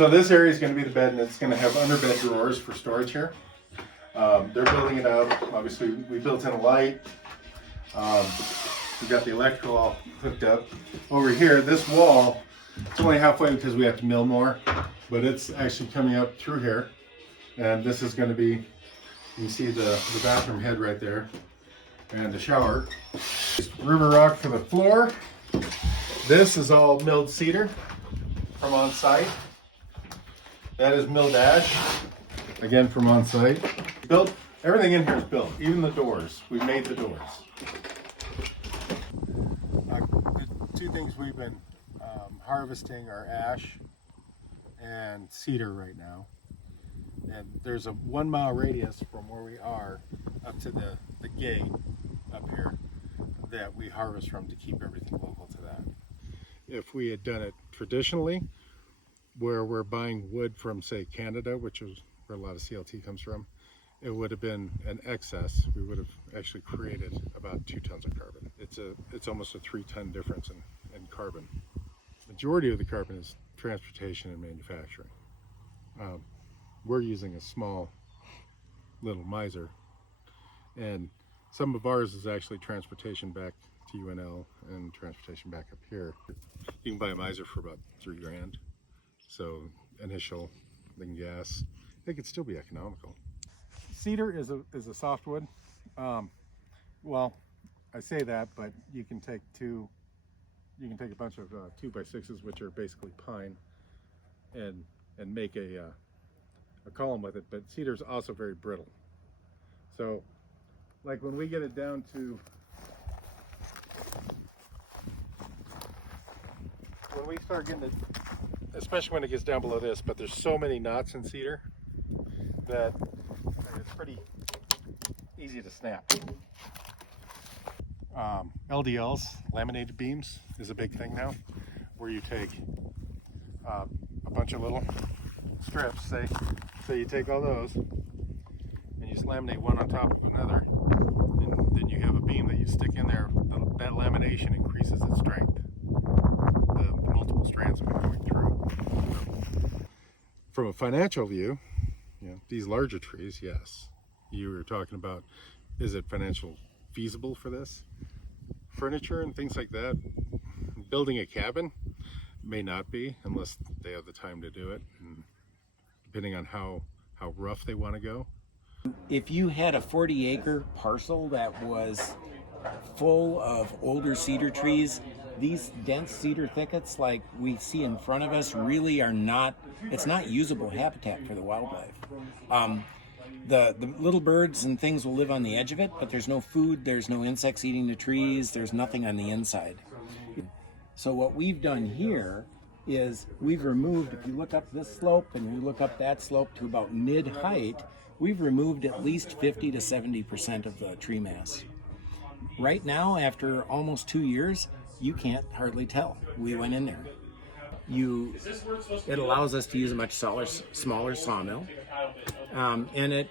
So this area is going to be the bed, and it's going to have underbed drawers for storage here. They're building it out. Obviously, we built in a light. We got the electrical all hooked up. Over here, this wall, it's only halfway because we have to mill more, but it's actually coming up through here. And this is going to be, you can see the bathroom head right there, and the shower. River rock for the floor. This is all milled cedar from on site. That is milled ash, again from on site. Built, everything in here is built, even the doors. We made the doors. The two things we've been harvesting are ash and cedar right now. And there's a 1 mile radius from where we are up to the gate up here that we harvest from to keep everything local to that. If we had done it traditionally, where we're buying wood from, say, Canada, which is where a lot of CLT comes from, it would have been an excess. We would have actually created about 2 tons of carbon. It's almost a 3-ton difference in carbon. Majority of the carbon is transportation and manufacturing. We're using a small little miser, and some of ours is actually transportation back to UNL and transportation back up here. You can buy a miser for about $3 grand. So initial, then gas, it could still be economical. Cedar is a softwood. Well, I say that, but you can take a bunch of 2x6s, which are basically pine, and make a column with it. But cedar is also very brittle. So, like when we get it down to, when we start getting it, especially when it gets down below this, but there's so many knots in cedar that it's pretty easy to snap. LDLs, laminated beams, is a big thing now, where you take a bunch of little strips, say you take all those, and you just laminate one on top of another, and then you have a beam that you stick in there. That lamination increases its strength. The multiple strands are going through. From a financial view, these larger trees, yes. You were talking about, is it financial feasible for this? Furniture and things like that, building a cabin may not be, unless they have the time to do it, and depending on how rough they want to go. If you had a 40-acre parcel that was full of older cedar trees, these dense cedar thickets like we see in front of us really are not, it's not usable habitat for the wildlife. The little birds and things will live on the edge of it, but there's no food, there's no insects eating the trees, there's nothing on the inside. So what we've done here is we've removed, if you look up this slope and you look up that slope to about mid-height, we've removed at least 50 to 70% of the tree mass. Right now, after almost 2 years, you can't hardly tell. We went in there. It allows us to use a much smaller sawmill, and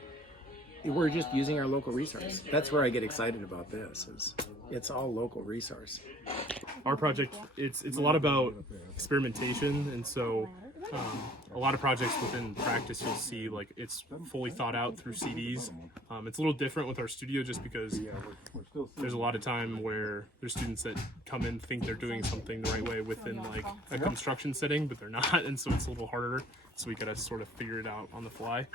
we're just using our local resource. That's where I get excited about this. It's all local resource. Our project, it's a lot about experimentation, and so a lot of projects within practice you'll see like it's fully thought out through CDs. It's a little different with our studio just because there's a lot of time where there's students that come in think they're doing something the right way within like a construction setting, but they're not, and so it's a little harder, so we gotta sort of figure it out on the fly.